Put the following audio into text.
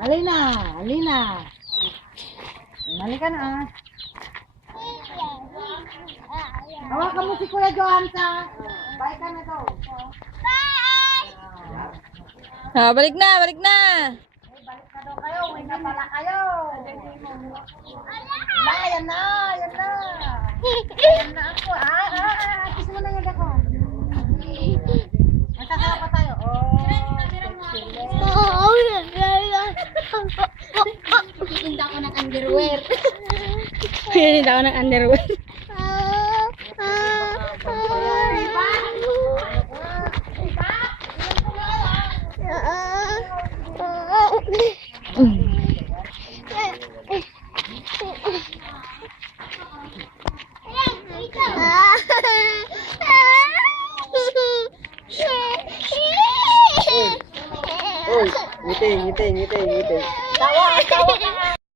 Alina, Alina. Halika na. Hawakan mo si Kuya Johansa. Bye ka na to. Ah, balik na, balik na. Balik na daw kayo. May napala kayo. Yan na, yan na. Yan na ako. Kiss mo na yan ako. Magkasama pa tayo. Titinda ko ng underwear. Pinita ako ng underwear. Ngiti. Tawa ka.